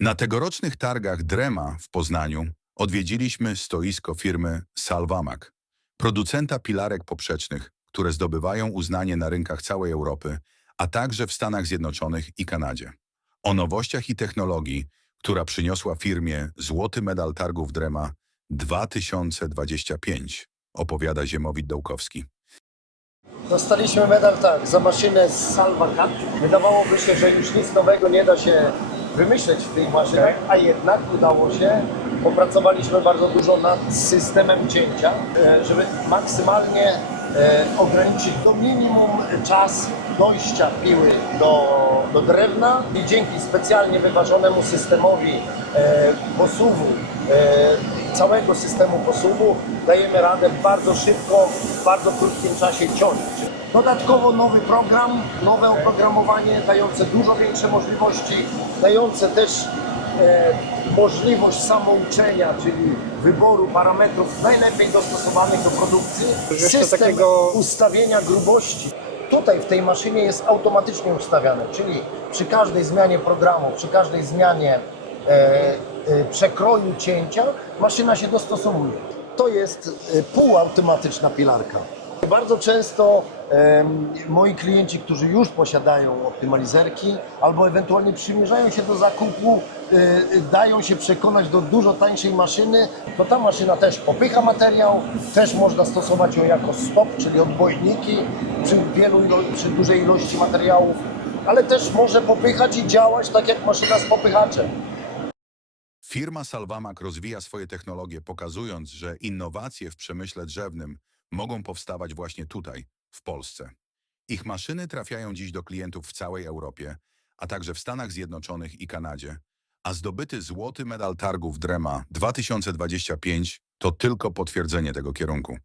Na tegorocznych targach Drema w Poznaniu odwiedziliśmy stoisko firmy Salvamak, producenta pilarek poprzecznych, które zdobywają uznanie na rynkach całej Europy, a także w Stanach Zjednoczonych i Kanadzie. O nowościach i technologii, która przyniosła firmie złoty medal targów Drema 2025, opowiada Ziemowit Dołkowski. Dostaliśmy medal tak, za maszynę z Salvacat. Wydawałoby się, że już nic nowego nie da się wymyśleć w tych maszynach, a jednak udało się. Popracowaliśmy bardzo dużo nad systemem cięcia, e, żeby maksymalnie e, ograniczyć do minimum czas dojścia piły do, do drewna i dzięki specjalnie wyważonemu systemowi e, posuwu całego systemu posuwu dajemy radę bardzo szybko, w bardzo krótkim czasie ciąć. Dodatkowo nowy program, nowe oprogramowanie dające dużo większe możliwości, dające też e, możliwość samouczenia, czyli wyboru parametrów najlepiej dostosowanych do produkcji. System takiego- ustawienia grubości. Tutaj w tej maszynie jest automatycznie ustawiane, czyli przy każdej zmianie programu, przy każdej zmianie e, przekroju cięcia, maszyna się dostosowuje. To jest e, półautomatyczna pilarka. Bardzo często moi klienci, którzy już posiadają optymalizerki albo ewentualnie przymierzają się do zakupu, e, dają się przekonać do dużo tańszej maszyny, to ta maszyna też popycha materiał, też można stosować ją jako stop, czyli odbojniki przy, wielu przy dużej ilości materiałów, ale też może popychać i działać tak jak maszyna z popychaczem. Firma Salvamak rozwija swoje technologie, pokazując, że innowacje w przemyśle drzewnym mogą powstawać właśnie tutaj, w Polsce. Ich maszyny trafiają dziś do klientów w całej Europie, a także w Stanach Zjednoczonych i Kanadzie, a zdobyty złoty medal targów Drema 2025 to tylko potwierdzenie tego kierunku.